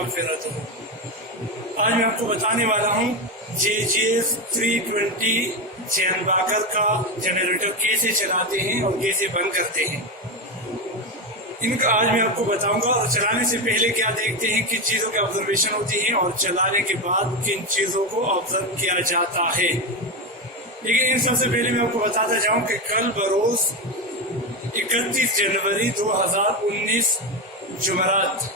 मग़फ़िरत हो। आज मैं आपको बताने वाला हूँ JGF 320 जैनबाकर का जनरेटर कैसे चलाते हैं और कैसे बंद करते हैं। इनका आज मैं आपको बताऊंगा। और चलाने से पहले क्या देखते हैं, किन चीज़ों की ऑब्जर्वेशन होती है और चलाने के बाद किन चीज़ों को ऑब्जर्व किया जाता है। लेकिन इन सबसे पहले मैं आपको बताता जाऊं कि कल बरोज़ 31 जनवरी 2019 जुमेरात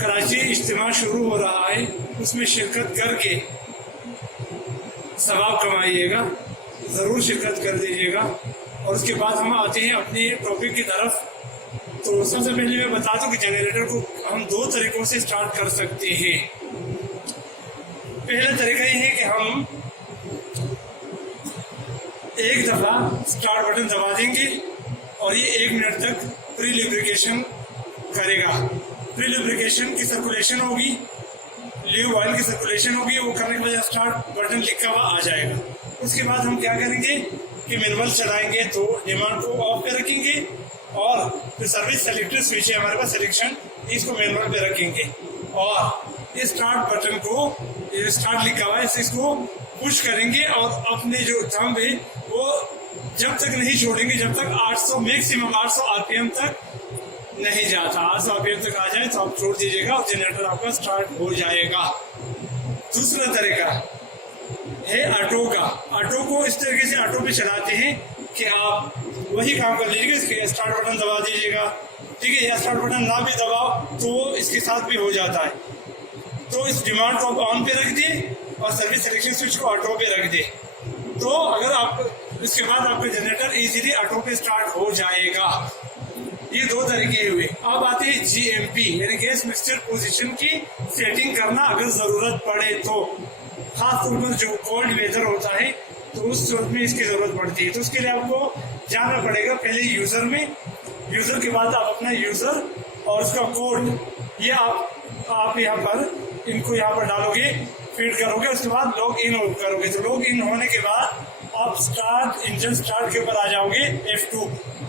कराची इज्तिमा शुरू हो रहा है। उसमें शिरकत करके सवाब कमाइएगा, ज़रूर शिरकत कर दीजिएगा। और उसके बाद हम आते हैं अपने टॉपिक की तरफ। तो सबसे पहले मैं बता दूं कि जनरेटर को हम दो तरीकों से स्टार्ट कर सकते हैं। पहला तरीका ये है कि हम एक दफ़ा स्टार्ट बटन दबा देंगे और ये 1 मिनट तक प्री लुब्रिकेशन करेगा। प्री लुब्रिकेशन की सर्कुलेशन होगी, ल्यूब ऑयल की सर्कुलेशन होगी। वो करने के बाद स्टार्ट बटन लिखा हुआ आ जाएगा। उसके बाद हम क्या करेंगे कि मैनुअल चलाएंगे, तो डिमांड को ऑफ पे रखेंगे और जो सर्विस सेलेक्टर स्विच है हमारे पास सिलेक्शन, इसको मैनुअल पे रखेंगे और इस स्टार्ट बटन को, स्टार्ट लिखा हुआ है, इसको पुश करेंगे और अपने जो थंब है वो जब तक नहीं छोड़ेंगे जब तक 800 मैक्सिमम 800 आरपीएम तक नहीं जाता। 800 आरपीएम तक आ जाए तो आप छोड़ दीजिएगा और जनरेटर आपका स्टार्ट हो जाएगा। दूसरा तरीका है ऑटो का। ऑटो को इस तरीके से ऑटो पे चलाते हैं कि आप वही काम कर लीजिएगा, इसके स्टार्ट बटन दबा दीजिएगा, ठीक है। या स्टार्ट बटन ना भी दबाओ तो इसके साथ भी हो जाता है। तो इस डिमांड को आप ऑन पे रख दिए और सर्विस सिलेक्शन स्विच को ऑटो पे रख दे, तो अगर आप इसके बाद आपका जनरेटर इजीली ऑटो पे स्टार्ट हो जाएगा। ये दो तरीके हुए। अब आते हैं GMP यानी गैस मिक्सचर पोजीशन की सेटिंग करना अगर जरूरत पड़े तो। खासतौर पर जो कोल्ड वेदर होता है तो उस सूरत में इसकी जरूरत पड़ती है। तो उसके लिए आपको जाना पड़ेगा पहले यूजर में, यूजर के बाद आप अपना यूजर और उसका कोड ये आप यहाँ पर इनको यहाँ पर डालोगे, फीड करोगे, उसके बाद लॉग इन करोगे। तो लॉग इन होने के बाद आप स्टार्ट इंजन स्टार्ट के ऊपर आ जाओगे F2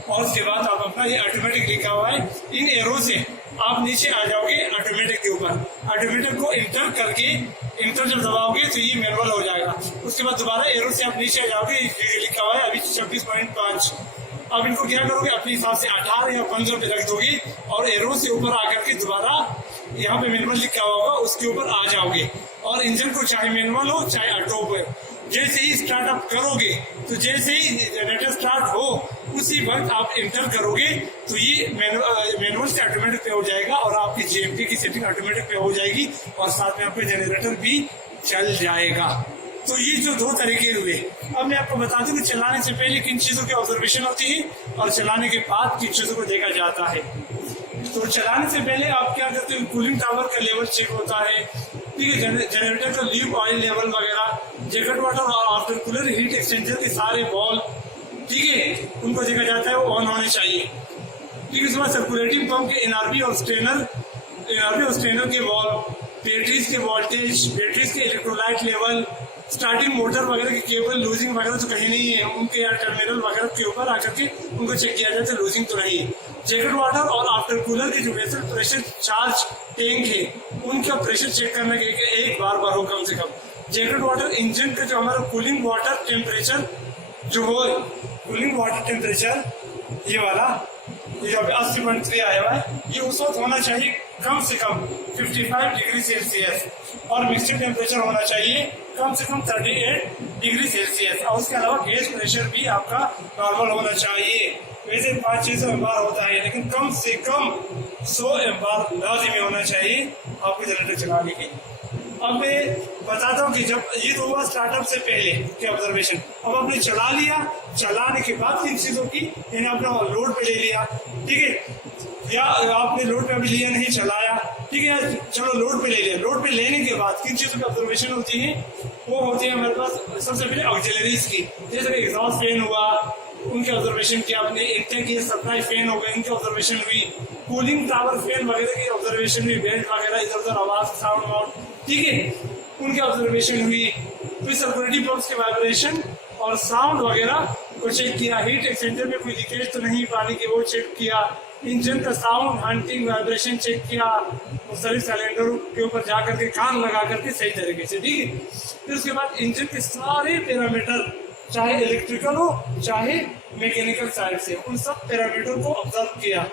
और उसके बाद आप अपना ये ऑटोमेटिक लिखा हुआ है, इन एरो से आप नीचे आ जाओगे ऑटोमेटिक के ऊपर। ऑटोमेटिक को इंटर करके इंटर जब दबाओगे तो ये मैनुअल हो जाएगा। उसके बाद दोबारा एरो से आप नीचे आ जाओगे, लिखा हुआ है अभी 26.5। अब इनको क्या करोगे, अपने हिसाब से 18 या 15 पे रख दोगे और एरो से ऊपर आकर के दोबारा यहाँ पे मैनुअल लिखा हुआ होगा उसके ऊपर आ जाओगे। और इंजन को चाहे मैनुअल हो चाहे ऑटो पे जैसे ही स्टार्टअप करोगे तो जैसे ही जनरेटर स्टार्ट हो उसी वक्त आप इंटर करोगे तो ये मैनुअल से ऑटोमेटिक पे हो जाएगा और आपकी GMP की सेटिंग ऑटोमेटिक पे हो जाएगी और साथ में आपका जनरेटर भी चल जाएगा। तो ये जो दो तरीके हुए। अब मैं आपको बता दूं कि चलाने से पहले किन चीजों की ऑब्जर्वेशन होती है और चलाने के बाद किन चीजों को देखा जाता है। तो चलाने से पहले आप क्या करते हो, कूलिंग टावर का लेवल चेक होता है, ठीक है। जनरेटर का ल्यूब ऑयल लेवल वगैरह, जैकेट वाटर और आफ्टर कूलर हीट एक्सचेंजर के सारे बॉल, ठीक है, उनको देखा जाता है, वो ऑन होने चाहिए, ठीक है। उसके बाद सर्कुलेटिंग पंप के NRV और स्ट्रेनर के बॉल, बैटरीज के वोल्टेज, बैटरीज के इलेक्ट्रोलाइट लेवल, स्टार्टिंग मोटर वगैरह की केबल लूजिंग वगैरह तो कहीं नहीं है, उनके या टर्मिनल वगैरह के ऊपर आकर के उनको चेक किया जाता है लूजिंग तो नहीं है। जैकेट वाटर और आफ्टर कूलर के जो वेसल प्रेशर चार्ज टैंक है उनका प्रेशर चेक करना एक बार हो कम से कम। जैकेट वाटर इंजन का जो हमारा कूलिंग वाटर टेम्परेचर जो हो, कूलिंग वाटर टेम्परेचर ये वाला ये जो 80.3 आया हुआ है, ये उस वक्त होना चाहिए कम से कम 55 डिग्री सेल्सियस और मिक्सचर टेम्परेचर होना चाहिए कम से कम 38 डिग्री सेल्सियस। और उसके अलावा गैस प्रेशर भी आपका नॉर्मल होना चाहिए। वैसे 5 चीजों MBAR होता है लेकिन कम से कम 100 MBAR लाजिमी होना चाहिए आपके जनरेटर चलाने के। अब मैं बताता हूँ कि जब ये तो हुआ स्टार्टअप से पहले की ऑब्जर्वेशन। अब आपने चला लिया, चलाने के बाद किन चीजों की, यानी आपने लोड पे ले लिया, ठीक है, या आपने लोड पे अभी लिया नहीं चलाया, ठीक है, चलो लोड पे ले लिया। लोड पे लेने के बाद किन चीजों की ऑब्जर्वेशन होती है, वो होती है हमारे पास सबसे पहले ऑक्सिलरीज की, जैसे एग्जॉस्ट फैन हुआ उनकी ऑब्जर्वेशन की आपने, इंटेक की सप्लाई फैन हो गए इनकी ऑब्जर्वेशन हुई, कूलिंग टावर फैन वगैरह की ऑब्जर्वेशन हुई, बेल्ट वगैरह इधर उधर आवाज साउंड वाउंड, ठीक है, उनकी ऑब्जर्वेशन हुई। फिर सर्कुलेटिंग पंप्स के वाइब्रेशन और साउंड वगैरह को चेक किया, हीट एक्सचेंजर में कोई लीकेज तो नहीं पानी की, वो चेक किया, इंजन का साउंड हंटिंग वाइब्रेशन चेक किया, और सभी सिलेंडरों के ऊपर जा करके कान लगा करके सही तरीके से, ठीक है। फिर उसके बाद इंजन के सारे पैरामीटर, चाहे इलेक्ट्रिकल हो चाहे मैकेनिकल साइड से, उन सब पैरामीटर को ऑब्जर्व किया,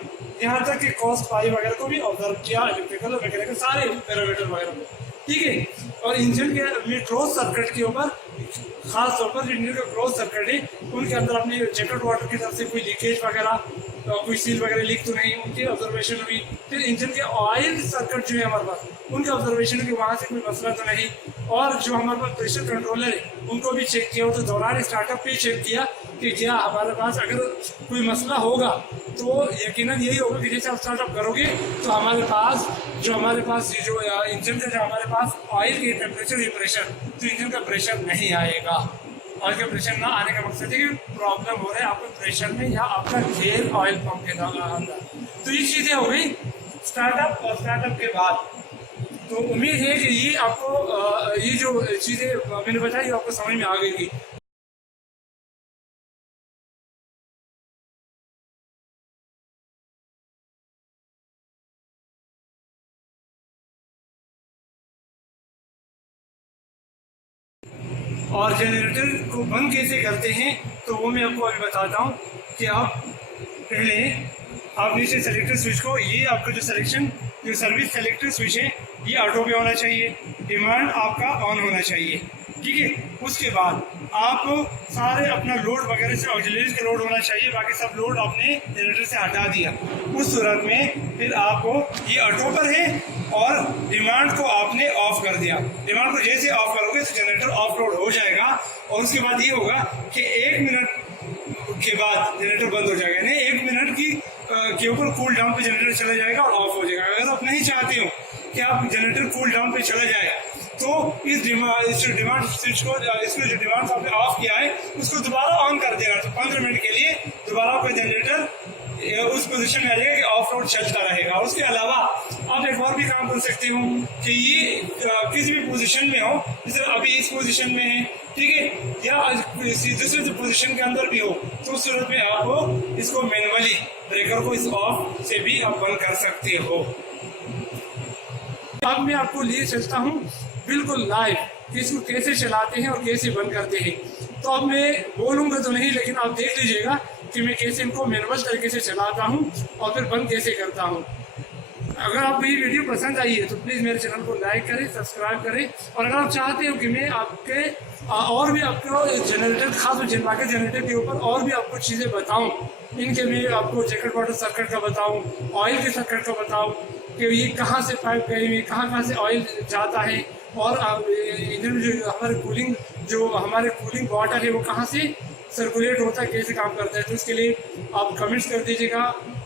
यहाँ तक कि कॉस्ट पाई वगैरह को भी ऑब्जर्व किया, इलेक्ट्रिकल और मैकेनिकल सारे पैरामीटर वगैरह को, ठीक है। और इंजन के क्लोज सर्किट के ऊपर, खास तौर पर इंजन का क्लोज सर्किट है, उनके अंदर अपने जैकेट वाटर की तरफ से कोई लीकेज वगैरह, कोई सील वगैरह लीक तो नहीं, उनकी ऑब्जर्वेशन हुई। फिर इंजन के ऑयल सर्किट जो है हमारे पास, उनके ऑब्जर्वेशन की वहाँ से कोई मसला तो नहीं। और जो हमारे पास प्रेशर कंट्रोलर है उनको भी चेक किया, तो दौरान स्टार्टअप पे चेक किया कि क्या हमारे पास अगर कोई मसला होगा तो यकीनन यही होगा कि जैसे आप स्टार्टअप करोगे तो हमारे पास ये जो इंजन का जो हमारे पास ऑयल की टेम्परेचर, प्रेशर, तो इंजन का प्रेशर नहीं आएगा। ऑयल का प्रेशर ना आने का मकसद है कि प्रॉब्लम हो रहा है आपको प्रेशर में या आपका गेयर ऑयल पंप के अंदर। तो ये चीज़ें हो गई स्टार्टअप और स्टार्टअप के बाद। तो उम्मीद है कि ये आपको ये जो चीज़ें मैंने बताई आपको समझ में आ गई। और जनरेटर को बंद कैसे करते हैं तो वो मैं आपको अभी बताता हूँ कि आप पहले आप नीचे सेलेक्टर स्विच को, ये आपका जो सर्विस सेलेक्टर स्विच है ये ऑटो पे होना चाहिए, डिमांड आपका ऑन होना चाहिए, ठीक है। उसके बाद आप सारे अपना लोड वगैरह से ऑक्सिलरीज का लोड होना चाहिए, बाकी सब लोड आपने जनरेटर से हटा दिया। उस सूरत में फिर आपको ये ऑटो पर है और डिमांड को आपने ऑफ कर दिया। डिमांड को जैसे ऑफ करोगे तो जनरेटर ऑफ लोड हो जाएगा और उसके बाद ये होगा कि 1 मिनट के बाद जनरेटर बंद हो जाएगा, यानी 1 मिनट के ऊपर कूल डाउन पे जनरेटर चला जाएगा और ऑफ हो जाएगा। अगर आप नहीं चाहते हो कि आप जनरेटर कूल डाउन पे चला जाए तो इस डिमांड स्विच को, इसमें जो डिमांड आपने ऑफ किया है उसको दोबारा ऑन कर देना। तो 15 मिनट के लिए दोबारा आपका जनरेटर उस पोजीशन में आ जाएगा कि ऑफ रोड चलता रहेगा। उसके अलावा आप एक और भी काम कर सकते हो कि ये किसी भी पोजीशन में हो, जैसे अभी इस पोजीशन में है, ठीक है, या दूसरे पोजीशन के अंदर भी हो, तो उस सूरत में आप इसको मैनुअली ब्रेकर को इस ऑफ से भी आप बंद कर सकते हो। अब मैं आपको लिए चलता हूँ बिल्कुल लाइव कि इसको कैसे चलाते हैं और कैसे बंद करते हैं। तो अब मैं बोलूँगा तो नहीं, लेकिन आप देख लीजिएगा कि मैं कैसे इनको मैनुअल तरीके से चलाता हूँ और फिर बंद कैसे करता हूँ। अगर आपको ये वीडियो पसंद आई है तो प्लीज़ मेरे चैनल को लाइक करें, सब्सक्राइब करें। और अगर आप चाहते हो कि मैं आपके और भी आपको जनरेटर, खास जिनवा के जनरेटर के ऊपर और भी आपको चीज़ें बताऊं, इनके मैं आपको जैकेट वाटर सर्किट का बताऊं, ऑयल के सर्किट का बताऊं कि ये कहाँ से पाइप गए हुए, कहाँ से ऑयल जाता है, और इधर जो हमारे कूलिंग वाटर है वो कहाँ से सर्कुलेट होता है, कैसे काम करता है। तो इसके लिए आप कमेंट्स कर दीजिएगा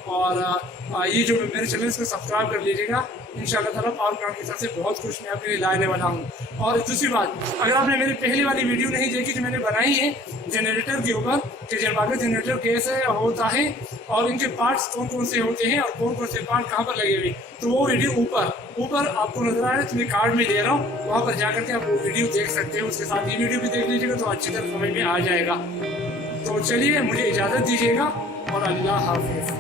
और ये जो मेरे चैनल को सब्सक्राइब कर लीजिएगा। इंशाल्लाह ताला और काम के हिसाब से बहुत कुछ मैं आपके लिए लाने वाला हूँ। और दूसरी बात, अगर आपने मेरी पहली वाली वीडियो नहीं देखी जो मैंने बनाई है जनरेटर के ऊपर कि जनरेटर जनरेटर कैसे होता है और इनके पार्ट्स कौन कौन से होते हैं और कौन कौन से पार्ट कहाँ पर लगे हुए, तो वो वीडियो ऊपर आपको नजर आ रहा है, तो मैं कार्ड में दे रहा हूँ, वहाँ पर जाकर के आप वो वीडियो देख सकते हैं। उसके साथ ये वीडियो भी देख लीजिएगा तो अच्छी तरह समझ में आ जाएगा। तो चलिए मुझे इजाज़त दीजिएगा और अल्लाह हाफिज़।